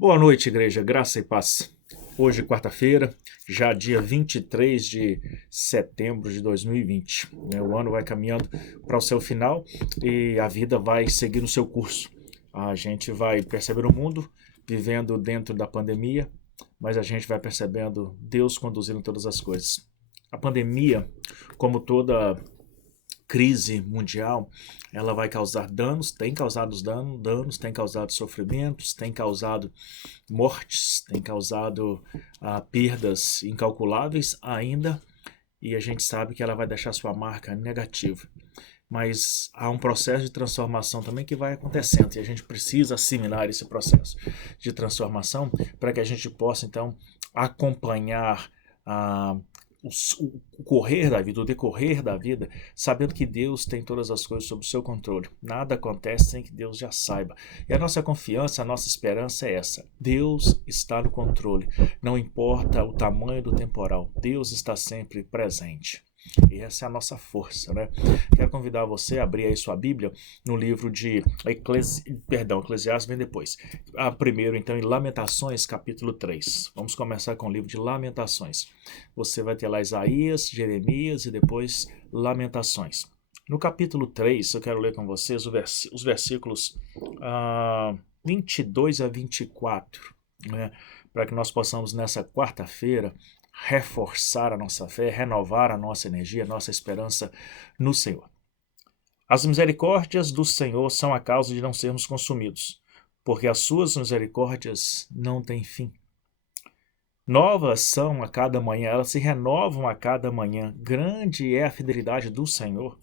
Boa noite, igreja, graça e paz. Hoje, quarta-feira, já dia 23 de setembro de 2020. O ano vai caminhando para o seu final e a vida vai seguir o seu curso. A gente vai perceber o mundo vivendo dentro da pandemia, mas a gente vai percebendo Deus conduzindo todas as coisas. A pandemia, como toda crise mundial, ela vai causar danos, tem causado danos, tem causado sofrimentos, tem causado mortes, tem causado perdas incalculáveis ainda, e a gente sabe que ela vai deixar sua marca negativa. Mas há um processo de transformação também que vai acontecendo, e a gente precisa assimilar esse processo de transformação para que a gente possa, então, acompanhar a o correr da vida, o decorrer da vida, sabendo que Deus tem todas as coisas sob o seu controle. Nada acontece sem que Deus já saiba. E a nossa confiança, a nossa esperança é essa. Deus está no controle. Não importa o tamanho do temporal. Deus está sempre presente. E essa é a nossa força, né? Quero convidar você a abrir aí sua Bíblia no livro de Eclesiastes vem depois. Primeiro, então, em Lamentações, capítulo 3. Vamos começar com o livro de Lamentações. Você vai ter lá Isaías, Jeremias e depois Lamentações. No capítulo 3, eu quero ler com vocês os versículos 22 a 24, né? Para que nós possamos, nessa quarta-feira, reforçar a nossa fé, renovar a nossa energia, a nossa esperança no Senhor. As misericórdias do Senhor são a causa de não sermos consumidos, porque as suas misericórdias não têm fim. Novas são a cada manhã, elas se renovam a cada manhã. Grande é a fidelidade do Senhor.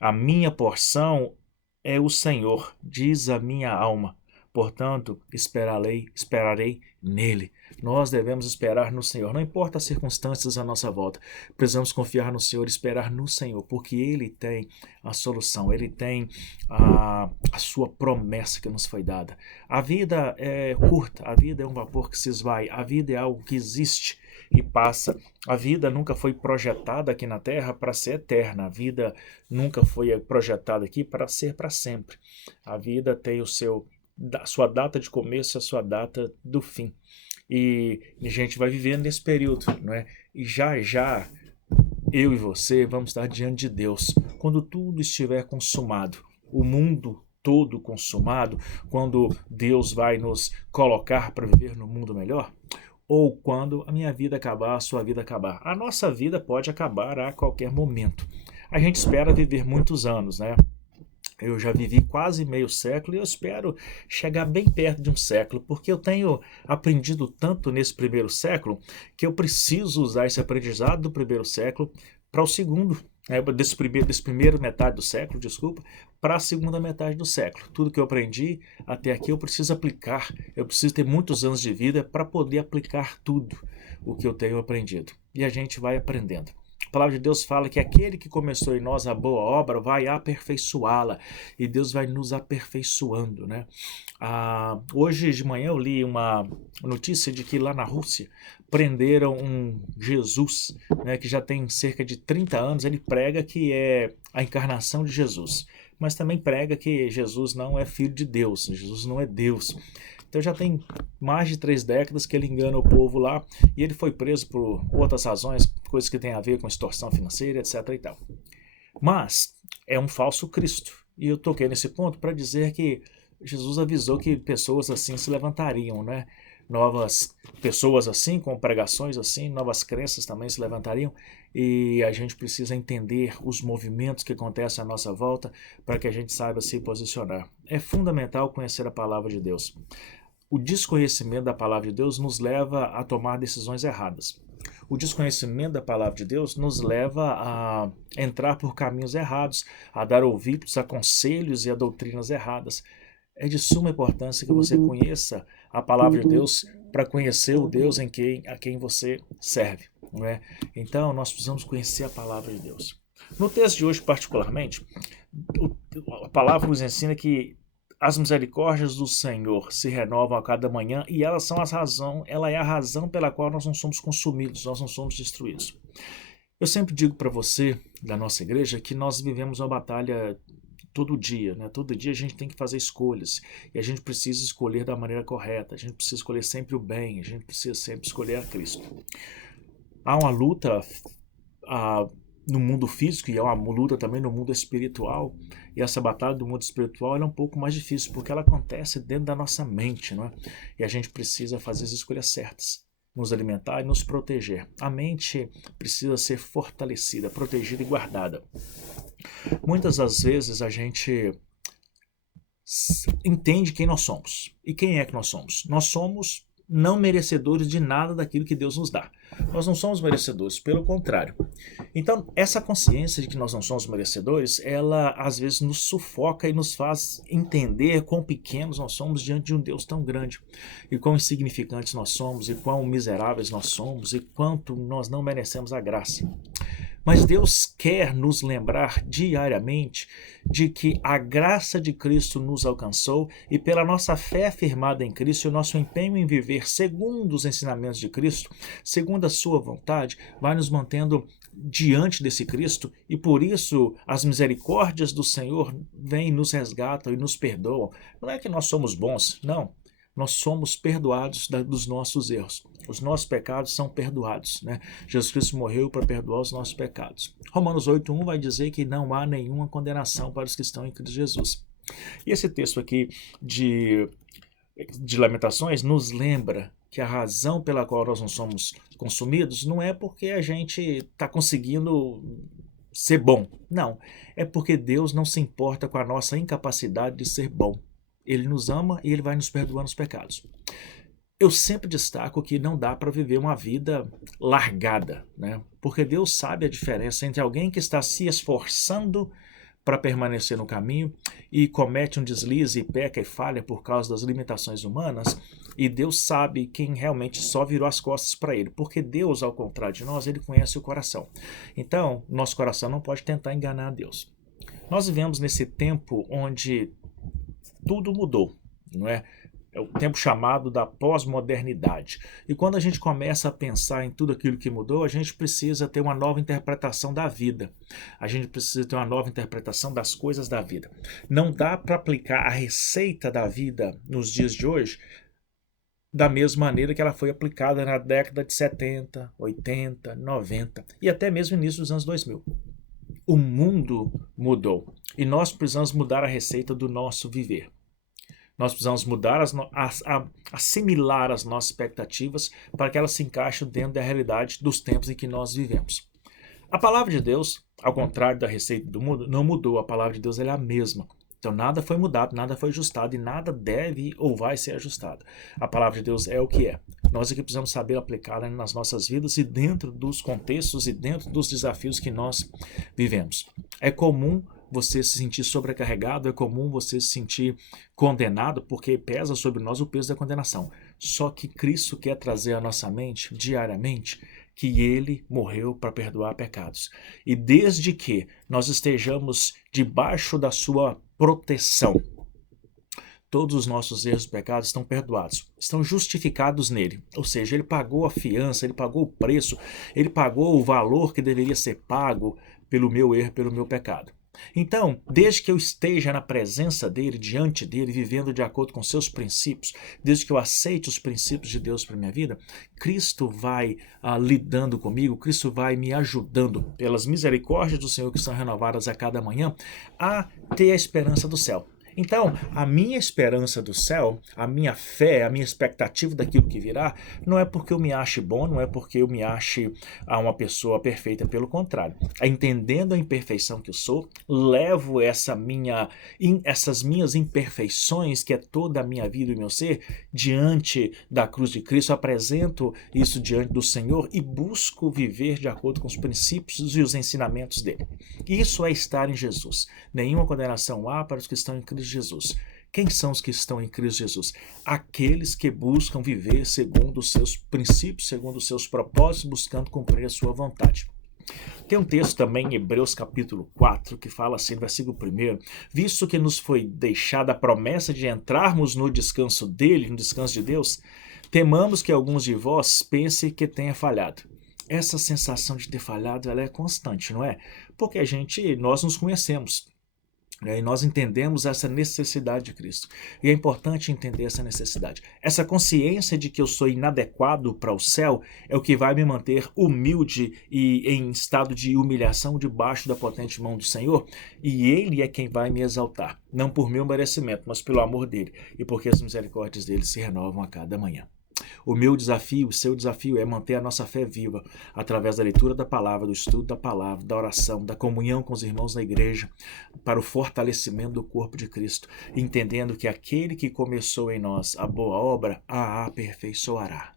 A minha porção é o Senhor, diz a minha alma. Portanto, esperarei nele. Nós devemos esperar no Senhor. Não importa as circunstâncias à nossa volta. Precisamos confiar no Senhor, esperar no Senhor, porque Ele tem a solução. Ele tem a sua promessa que nos foi dada. A vida é curta, a vida é um vapor que se esvai, a vida é algo que existe e passa. A vida nunca foi projetada aqui na Terra para ser eterna. A vida nunca foi projetada aqui para ser para sempre. A vida tem a sua data de começo e a sua data do fim. E a gente vai vivendo nesse período, não é? E já já eu e você vamos estar diante de Deus quando tudo estiver consumado, o mundo todo consumado, quando Deus vai nos colocar para viver no mundo melhor, ou quando a minha vida acabar, a sua vida acabar. A nossa vida pode acabar a qualquer momento. A gente espera viver muitos anos, né? Eu já vivi quase meio século e eu espero chegar bem perto de um século, porque eu tenho aprendido tanto nesse primeiro século que eu preciso usar esse aprendizado do primeiro século para o segundo, desse primeiro metade do século, desculpa, para a segunda metade do século. Tudo que eu aprendi até aqui eu preciso aplicar, eu preciso ter muitos anos de vida para poder aplicar tudo o que eu tenho aprendido. E a gente vai aprendendo. A palavra de Deus fala que aquele que começou em nós a boa obra vai aperfeiçoá-la, e Deus vai nos aperfeiçoando, né? Hoje de manhã eu li uma notícia de que lá na Rússia prenderam um Jesus, né, que já tem cerca de 30 anos. Ele prega que é a encarnação de Jesus, mas também prega que Jesus não é filho de Deus, Jesus não é Deus. Então já tem mais de 3 décadas que ele engana o povo lá, e ele foi preso por outras razões, coisas que têm a ver com extorsão financeira, etc. e tal. Mas é um falso Cristo. E eu toquei nesse ponto para dizer que Jesus avisou que pessoas assim se levantariam, né? Novas pessoas assim, com pregações assim, novas crenças também se levantariam, e a gente precisa entender os movimentos que acontecem à nossa volta para que a gente saiba se posicionar. É fundamental conhecer a palavra de Deus. O desconhecimento da palavra de Deus nos leva a tomar decisões erradas. O desconhecimento da palavra de Deus nos leva a entrar por caminhos errados, a dar ouvidos a conselhos e a doutrinas erradas. É de suma importância que você conheça a palavra de Deus para conhecer o Deus a quem você serve, não é? Então, nós precisamos conhecer a palavra de Deus. No texto de hoje, particularmente, a palavra nos ensina que as misericórdias do Senhor se renovam a cada manhã, e ela é a razão pela qual nós não somos consumidos, nós não somos destruídos. Eu sempre digo para você, da nossa igreja, que nós vivemos uma batalha todo dia, né? Todo dia a gente tem que fazer escolhas e a gente precisa escolher da maneira correta, a gente precisa escolher sempre o bem, a gente precisa sempre escolher a Cristo. Há uma luta no mundo físico e há uma luta também no mundo espiritual, e essa batalha do mundo espiritual ela é um pouco mais difícil porque ela acontece dentro da nossa mente, não é? E a gente precisa fazer as escolhas certas, nos alimentar e nos proteger. A mente precisa ser fortalecida, protegida e guardada. Muitas das vezes a gente entende quem nós somos. E quem é que nós somos? Nós somos não merecedores de nada daquilo que Deus nos dá. Nós não somos merecedores, pelo contrário. Então, essa consciência de que nós não somos merecedores, ela às vezes nos sufoca e nos faz entender quão pequenos nós somos diante de um Deus tão grande, e quão insignificantes nós somos, e quão miseráveis nós somos, e quanto nós não merecemos a graça. Mas Deus quer nos lembrar diariamente de que a graça de Cristo nos alcançou e pela nossa fé afirmada em Cristo e o nosso empenho em viver segundo os ensinamentos de Cristo, segundo a sua vontade, vai nos mantendo diante desse Cristo e por isso as misericórdias do Senhor vêm, nos resgatam e nos perdoam. Não é que nós somos bons, não. Nós somos perdoados dos nossos erros. Os nossos pecados são perdoados, né? Jesus Cristo morreu para perdoar os nossos pecados. Romanos 8:1 vai dizer que não há nenhuma condenação para os que estão em Cristo Jesus. E esse texto aqui de Lamentações nos lembra que a razão pela qual nós não somos consumidos não é porque a gente está conseguindo ser bom. Não, é porque Deus não se importa com a nossa incapacidade de ser bom. Ele nos ama e Ele vai nos perdoando os pecados. Eu sempre destaco que não dá para viver uma vida largada, né? Porque Deus sabe a diferença entre alguém que está se esforçando para permanecer no caminho e comete um deslize e peca e falha por causa das limitações humanas, e Deus sabe quem realmente só virou as costas para Ele, porque Deus, ao contrário de nós, Ele conhece o coração. Então, nosso coração não pode tentar enganar a Deus. Nós vivemos nesse tempo onde tudo mudou, não é? É o tempo chamado da pós-modernidade. E quando a gente começa a pensar em tudo aquilo que mudou, a gente precisa ter uma nova interpretação da vida. A gente precisa ter uma nova interpretação das coisas da vida. Não dá para aplicar a receita da vida nos dias de hoje da mesma maneira que ela foi aplicada na década de 70, 80, 90 e até mesmo início dos anos 2000. O mundo mudou e nós precisamos mudar a receita do nosso viver. Nós precisamos mudar, assimilar as nossas expectativas para que elas se encaixem dentro da realidade dos tempos em que nós vivemos. A palavra de Deus, ao contrário da receita do mundo, não mudou. A palavra de Deus é a mesma. Então nada foi mudado, nada foi ajustado e nada deve ou vai ser ajustado. A palavra de Deus é o que é. Nós aqui precisamos saber aplicá-la nas nossas vidas e dentro dos contextos e dentro dos desafios que nós vivemos. É comum você se sentir sobrecarregado, é comum você se sentir condenado, porque pesa sobre nós o peso da condenação. Só que Cristo quer trazer à nossa mente, diariamente, que Ele morreu para perdoar pecados. E desde que nós estejamos debaixo da sua proteção, todos os nossos erros e pecados estão perdoados, estão justificados nele. Ou seja, Ele pagou a fiança, Ele pagou o preço, Ele pagou o valor que deveria ser pago pelo meu erro, pelo meu pecado. Então, desde que eu esteja na presença dele, diante dele, vivendo de acordo com seus princípios, desde que eu aceite os princípios de Deus para a minha vida, Cristo vai lidando comigo, Cristo vai me ajudando, pelas misericórdias do Senhor que são renovadas a cada manhã, a ter a esperança do céu. Então, a minha esperança do céu, a minha fé, a minha expectativa daquilo que virá, não é porque eu me ache bom, não é porque eu me ache uma pessoa perfeita, pelo contrário. Entendendo a imperfeição que eu sou, levo essas minhas imperfeições, que é toda a minha vida e meu ser, diante da cruz de Cristo, apresento isso diante do Senhor e busco viver de acordo com os princípios e os ensinamentos dele. Isso é estar em Jesus. Nenhuma condenação há para os que estão em Cristo Jesus. Quem são os que estão em Cristo Jesus? Aqueles que buscam viver segundo os seus princípios, segundo os seus propósitos, buscando cumprir a sua vontade. Tem um texto também em Hebreus capítulo 4 que fala assim, versículo 1: visto que nos foi deixada a promessa de entrarmos no descanso dele, no descanso de Deus, temamos que alguns de vós pensem que tenha falhado. Essa sensação de ter falhado, ela é constante, não é? Porque nós nos conhecemos. E nós entendemos essa necessidade de Cristo. E é importante entender essa necessidade. Essa consciência de que eu sou inadequado para o céu é o que vai me manter humilde e em estado de humilhação debaixo da potente mão do Senhor. E Ele é quem vai me exaltar. Não por meu merecimento, mas pelo amor dEle. E porque as misericórdias dEle se renovam a cada manhã. O meu desafio, o seu desafio é manter a nossa fé viva através da leitura da palavra, do estudo da palavra, da oração, da comunhão com os irmãos na igreja, para o fortalecimento do corpo de Cristo, entendendo que aquele que começou em nós a boa obra, a aperfeiçoará.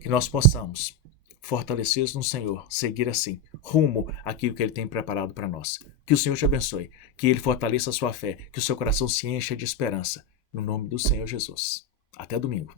Que nós possamos, fortalecidos no Senhor, seguir assim, rumo àquilo que Ele tem preparado para nós. Que o Senhor te abençoe, que Ele fortaleça a sua fé, que o seu coração se encha de esperança. No nome do Senhor Jesus. Até domingo.